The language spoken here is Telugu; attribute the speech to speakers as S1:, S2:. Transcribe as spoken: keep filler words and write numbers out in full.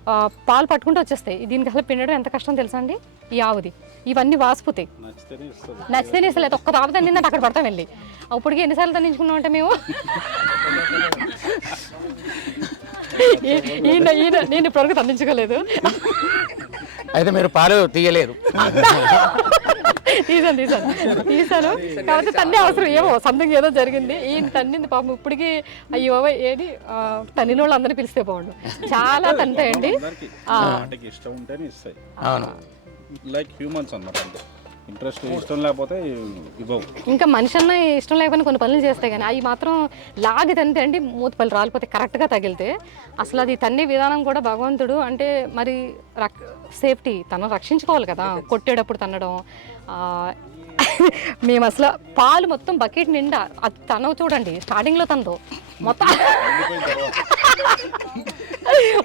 S1: పాలు పట్టుకుంటూ వచ్చేస్తాయి. దీనికి అసలు పిండడం ఎంత కష్టం తెలుసా అండి? ఈ ఆవుది ఇవన్నీ వాసిపోతాయి. నచ్చితేనే ఇస్తలేదు, ఒక్క తాపత నిన్నట్టు అక్కడ పడతాం వెళ్ళి. అప్పటికి ఎన్నిసార్లు తన్నించుకున్నాం అంటే మేము ఈయన ఈయన నేను ఇప్పటివరకు తన్నించుకోలేదు.
S2: అయితే మీరు పాలు తీయలేదు?
S1: తీసాను తీసాను తీసాను కాబట్టి తన్నే అవసరం, ఏమో సంథింగ్ ఏదో జరిగింది. ఈయన తన్నింది పాపం. ఇప్పటికీ అయ్యో ఏది తన్నిన వాళ్ళు అందరినీ పిలిస్తే బాగుండు. చాలా తంటాయండి.
S2: అవును,
S3: లైక్ హ్యూమన్స్ అన్నమాట. ఇంట్రెస్ట్ ఇష్టం లేకపోతే ఇవ్వవు.
S1: ఇంకా మనిషి అన్న ఇష్టం లేకపోయినా కొన్ని పనులు చేస్తాయి, కానీ అవి మాత్రం లాగి తంతే అండి మూతపల్లి రాలిపోతే కరెక్ట్గా తగిలితే. అసలు అది తన్నే విధానం కూడా భగవంతుడు అంటే మరి రక్ సేఫ్టీ తను రక్షించుకోవాలి కదా, కొట్టేటప్పుడు తన్నడం. మేము అసలు పాలు మొత్తం బకెట్ నిండా అది తనవు చూడండి, స్టార్టింగ్లో తనదు మొత్తం